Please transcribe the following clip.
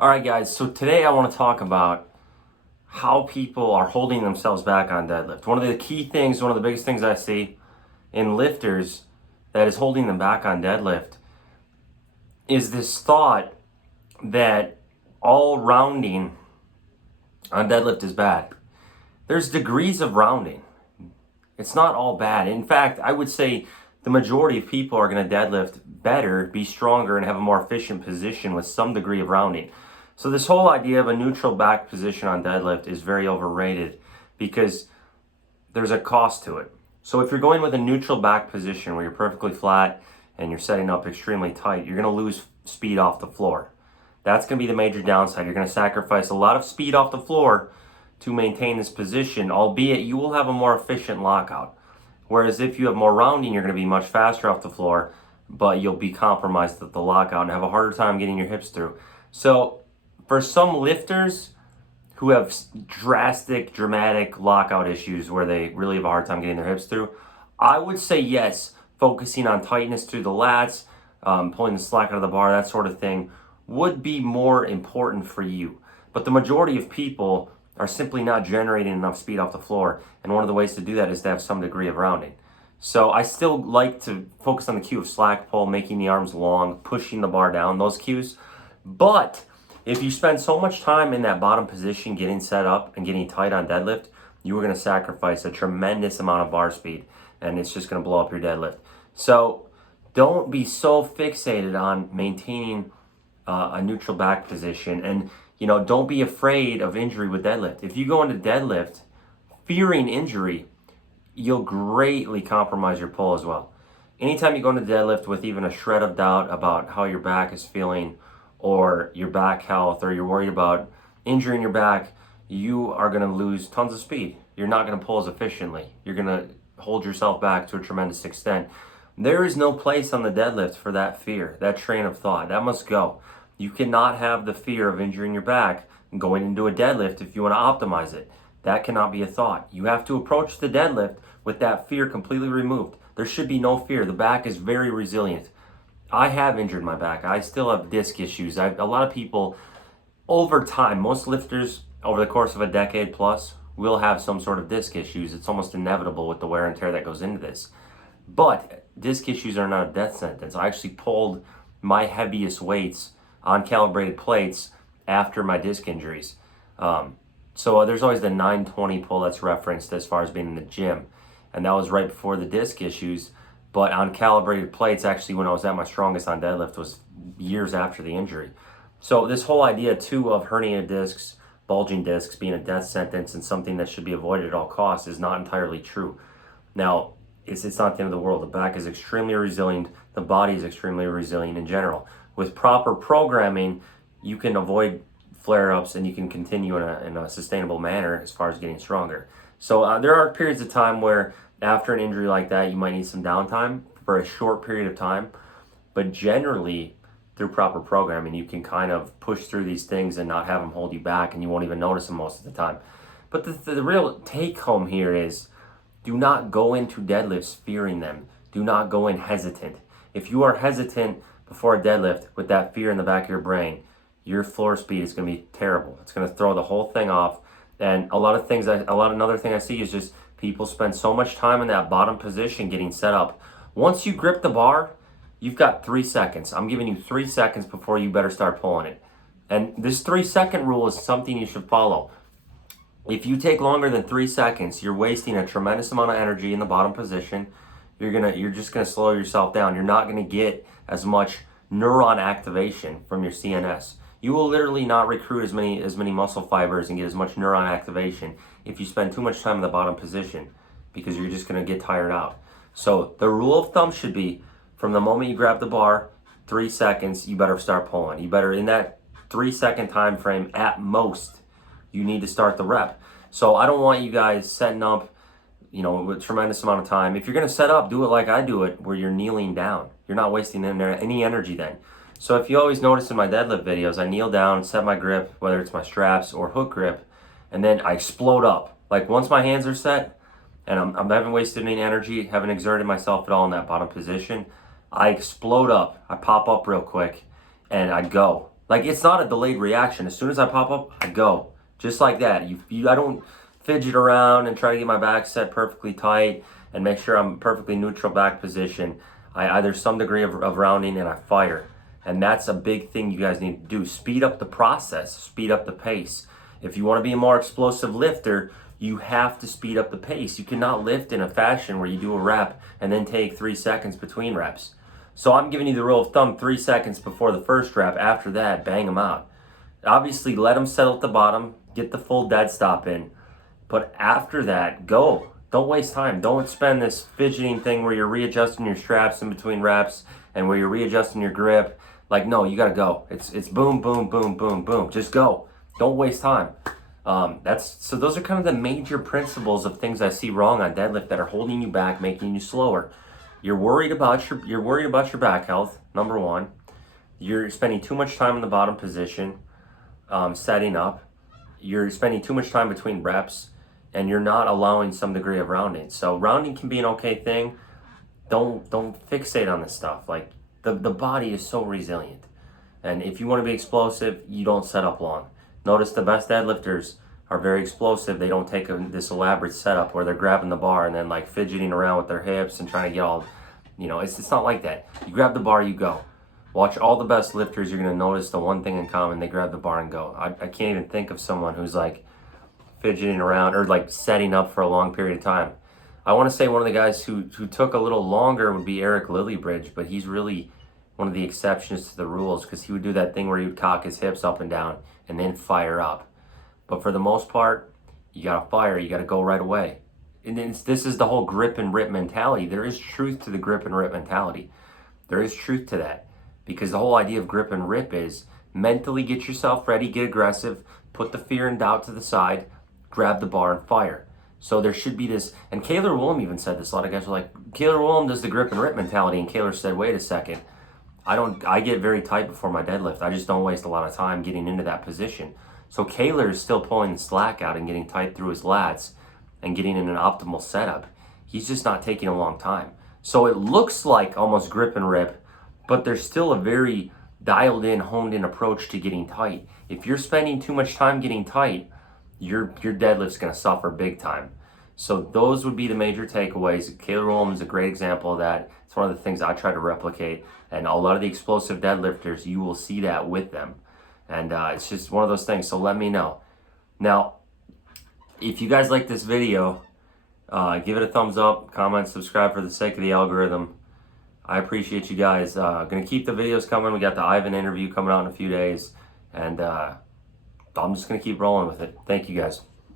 All right, guys, so today I want to talk about how people are holding themselves back on deadlift. One of the key things, one of the biggest things I see in lifters that is holding them back on deadlift is this thought that all rounding on deadlift is bad. There's degrees of rounding. It's not all bad. In fact, I would say the majority of people are going to deadlift better, be stronger, and have a more efficient position with some degree of rounding. So this whole idea of a neutral back position on deadlift is very overrated because there's a cost to it. So if you're going with a neutral back position where you're perfectly flat and you're setting up extremely tight, you're going to lose speed off the floor. That's going to be the major downside. You're going to sacrifice a lot of speed off the floor to maintain this position, albeit you will have a more efficient lockout. Whereas if you have more rounding, you're going to be much faster off the floor, but you'll be compromised at the lockout and have a harder time getting your hips through. So for some lifters who have dramatic lockout issues where they really have a hard time getting their hips through, I would say yes, focusing on tightness through the lats, pulling the slack out of the bar, that sort of thing, would be more important for you. But the majority of people are simply not generating enough speed off the floor, and one of the ways to do that is to have some degree of rounding. So I still like to focus on the cue of slack pull, making the arms long, pushing the bar down, those cues. But if you spend so much time in that bottom position getting set up and getting tight on deadlift, you are going to sacrifice a tremendous amount of bar speed, and it's just going to blow up your deadlift. So don't be so fixated on maintaining a neutral back position, and don't be afraid of injury with deadlift. If you go into deadlift fearing injury, you'll greatly compromise your pull as well. Anytime you go into deadlift with even a shred of doubt about how your back is feeling or your back health, or you're worried about injuring your back, you are going to lose tons of speed. You're not going to pull as efficiently. You're going to hold yourself back to a tremendous extent. There is no place on the deadlift for that fear, that train of thought. That must go. You cannot have the fear of injuring your back going into a deadlift if you want to optimize it. That cannot be a thought. You have to approach the deadlift with that fear completely removed. There should be no fear. The back is very resilient. I have injured my back. I still have disc issues. A lot of people over time, most lifters over the course of a decade plus will have some sort of disc issues. It's almost inevitable with the wear and tear that goes into this. But disc issues are not a death sentence. I actually pulled my heaviest weights on calibrated plates after my disc injuries. So there's always the 920 pull that's referenced as far as being in the gym. And that was right before the disc issues. But on calibrated plates, actually, when I was at my strongest on deadlift was years after the injury. So this whole idea, too, of herniated discs, bulging discs being a death sentence and something that should be avoided at all costs is not entirely true. Now, it's not the end of the world. The back is extremely resilient. The body is extremely resilient in general. With proper programming, you can avoid flare-ups and you can continue in a sustainable manner as far as getting stronger. So there are periods of time where after an injury like that, you might need some downtime for a short period of time. But generally, through proper programming, you can kind of push through these things and not have them hold you back, and you won't even notice them most of the time. But the real take-home here is, do not go into deadlifts fearing them. Do not go in hesitant. If you are hesitant before a deadlift with that fear in the back of your brain, your floor speed is going to be terrible. It's going to throw the whole thing off. And another thing I see is just people spend so much time in that bottom position getting set up. Once you grip the bar, you've got 3 seconds. I'm giving you 3 seconds before you better start pulling it. And this 3-second rule is something you should follow. If you take longer than 3 seconds, you're wasting a tremendous amount of energy in the bottom position. You're just gonna slow yourself down. You're not gonna get as much neuron activation from your CNS. You will literally not recruit as many muscle fibers and get as much neuron activation if you spend too much time in the bottom position, because you're just gonna get tired out. So the rule of thumb should be, from the moment you grab the bar, 3 seconds, you better start pulling. You better, in that 3-second time frame at most, you need to start the rep. So I don't want you guys setting up, with a tremendous amount of time. If you're gonna set up, do it like I do it, where you're kneeling down. You're not wasting any energy then. So if you always notice in my deadlift videos, I kneel down, set my grip, whether it's my straps or hook grip, and then I explode up. Like once my hands are set, and I haven't wasted any energy, haven't exerted myself at all in that bottom position, I explode up. I pop up real quick, and I go. Like, it's not a delayed reaction. As soon as I pop up, I go. Just like that. I don't fidget around and try to get my back set perfectly tight and make sure I'm perfectly neutral back position. There's some degree of rounding and I fire. And that's a big thing you guys need to do. Speed up the process, speed up the pace. If you want to be a more explosive lifter, you have to speed up the pace. You cannot lift in a fashion where you do a rep and then take 3 seconds between reps. So I'm giving you the rule of thumb, 3 seconds before the first rep. After that, bang them out. Obviously, let them settle at the bottom, get the full dead stop in. But after that, go. Don't waste time. Don't spend this fidgeting thing where you're readjusting your straps in between reps and where you're readjusting your grip. Like, no, you gotta go. It's boom, boom, boom, boom, boom. Just go. Don't waste time. So those are kind of the major principles of things I see wrong on deadlift that are holding you back, making you slower. You're worried about your back health. Number one, you're spending too much time in the bottom position, setting up. You're spending too much time between reps, and you're not allowing some degree of rounding. So rounding can be an okay thing. Don't fixate on this stuff. Like, the body is so resilient, and if you want to be explosive, you don't set up long. Notice the best deadlifters are very explosive. They don't take this elaborate setup where they're grabbing the bar and then like fidgeting around with their hips and trying to get all, it's not like that. You grab the bar, you go. Watch all the best lifters. You're going to notice the one thing in common. They grab the bar and go. I can't even think of someone who's like fidgeting around or like setting up for a long period of time. I want to say one of the guys who took a little longer would be Eric Lillybridge, but he's really one of the exceptions to the rules because he would do that thing where he would cock his hips up and down and then fire up. But for the most part, you got to fire. You got to go right away. And this is the whole grip and rip mentality. There is truth to the grip and rip mentality. There is truth to that. Because the whole idea of grip and rip is mentally get yourself ready, get aggressive, put the fear and doubt to the side, grab the bar and fire. So there should be this, and Kaylor Willem even said this. A lot of guys were like, Kaylor Willem does the grip and rip mentality, and Kaylor said, wait a second. I get very tight before my deadlift. I just don't waste a lot of time getting into that position. So Kaylor is still pulling the slack out and getting tight through his lats and getting in an optimal setup. He's just not taking a long time. So it looks like almost grip and rip, but there's still a very dialed in, honed in approach to getting tight. If you're spending too much time getting tight, your deadlift's gonna suffer big time. So those would be the major takeaways. Kaylor Willem is a great example of that. It's one of the things I try to replicate. And a lot of the explosive deadlifters, you will see that with them. And it's just one of those things, so let me know. Now, if you guys like this video, give it a thumbs up, comment, subscribe for the sake of the algorithm. I appreciate you guys. Gonna keep the videos coming. We got the Ivan interview coming out in a few days. And I'm just gonna keep rolling with it. Thank you guys.